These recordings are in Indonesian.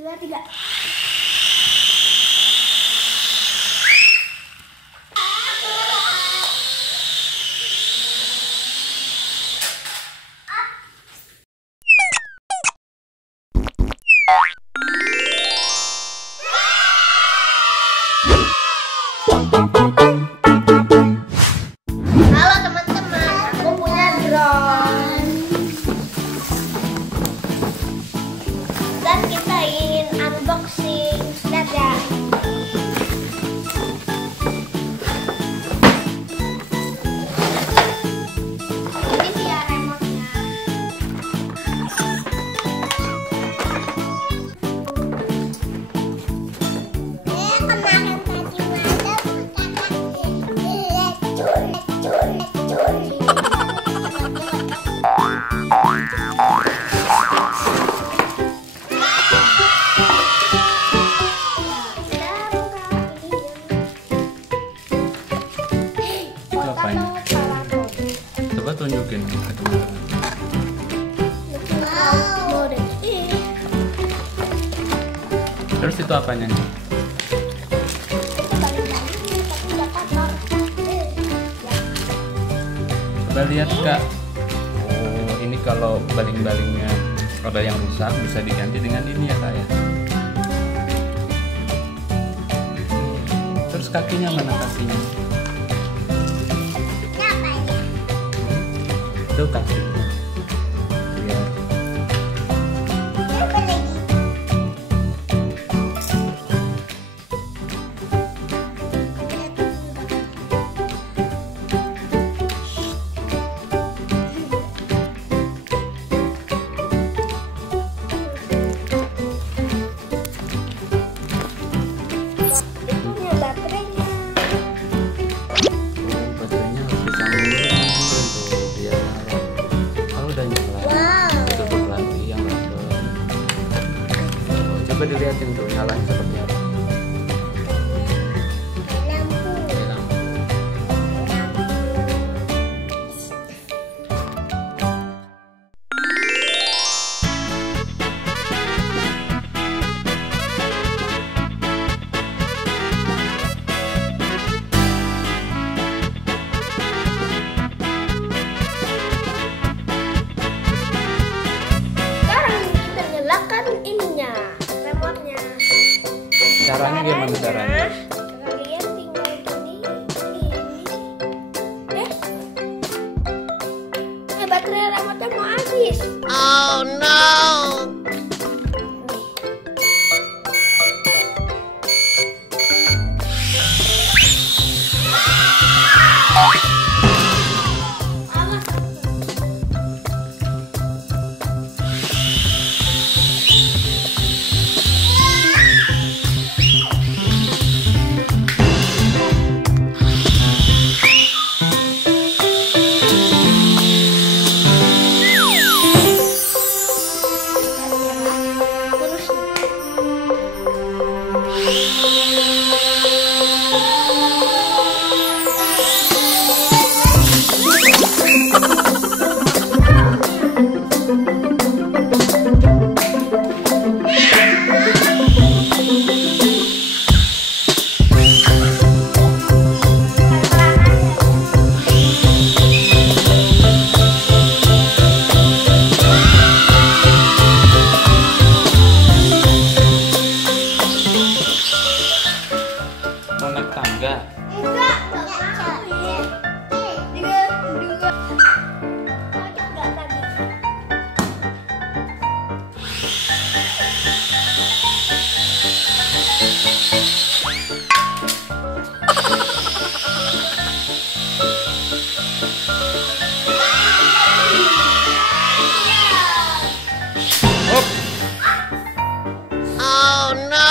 2, 3. Halo teman-teman, aku punya drone dan kita ingin unboxing. Lihat ya. Ini dia remote-nya. Coba tunjukin ke teman-teman. Terus itu apanya nih? Coba lihat Kak. Oh, ini kalau baling-balingnya ada yang rusak bisa diganti dengan ini ya Kak ya. Terus kakinya mana kakinya? Itu kakinya. Lihat. Coba dilihatin tuh nyalanya seperti apa. Sekarang kita nyalakan ininya. Caranya gimana caranya? Kalian tinggal ini. Baterai remote mau habis. Oh no. Mau naik tangga? Enggak mau. Oh no.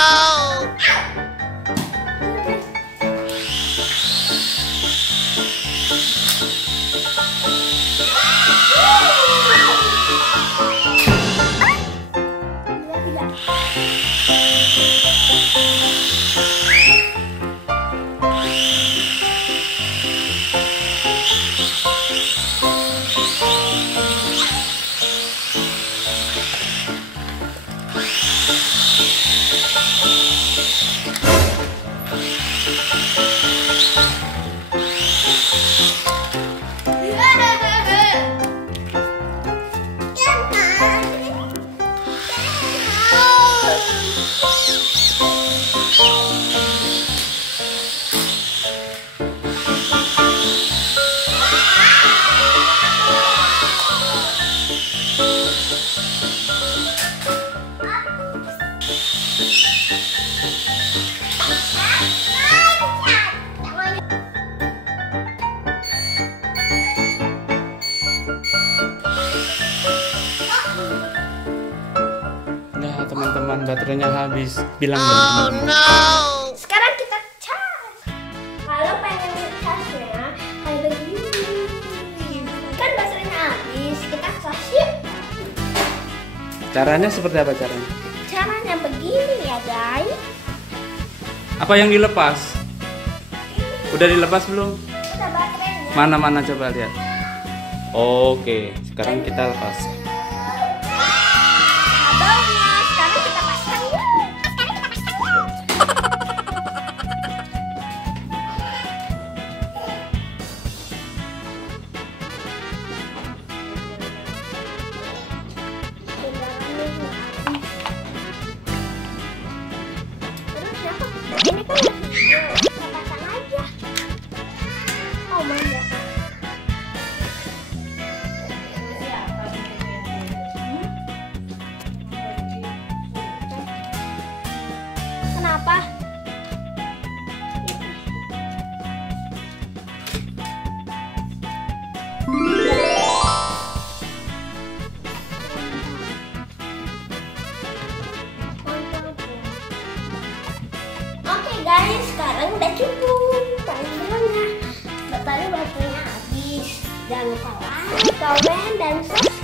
Ah, teman-teman, baterainya habis. Bilang dong. No. Sekarang kita cas. Kalau pengen casnya kayak begini. Kan baterainya habis, kita cas yuk. Caranya seperti apa caranya? Caranya begini ya guys. Apa yang dilepas? Udah dilepas belum? Kita baterainya. Mana-mana coba lihat. Oke, sekarang kita lepas. Kabelnya sekarang kita pasang yuk. Ini kan kita pasang aja. Oh mana? Kenapa? Oke guys, sekarang udah cukup. Baterainya habis. Jangan lupa like, komen, dan subscribe.